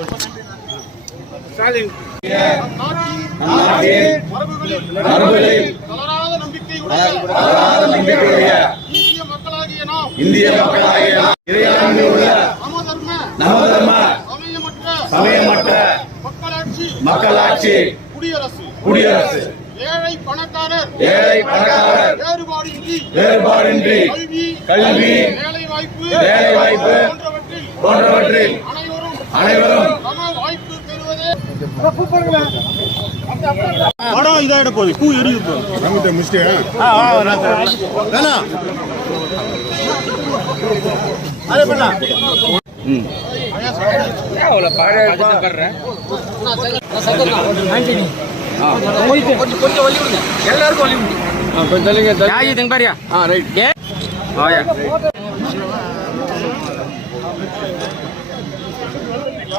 ஸ்டாலின் மரபுகளில் தளராத நம்பிக்கையுடைய இந்திய மக்களாகிய நாம் இறையாண்மை உள்ள நமதர்ம சமயமற்ற மக்களாட்சி குடியரசு ஏழை பணக்காரர் வேறுபாடின்றி கல்வி வேலை வாய்ப்பு போன்றவற்றில் அனைவரும் படம் இதாயிட போகுது பூ எரியுது போகுது மிஸ்டேக் அதே பண்ணலாம் எல்லாருக்கும்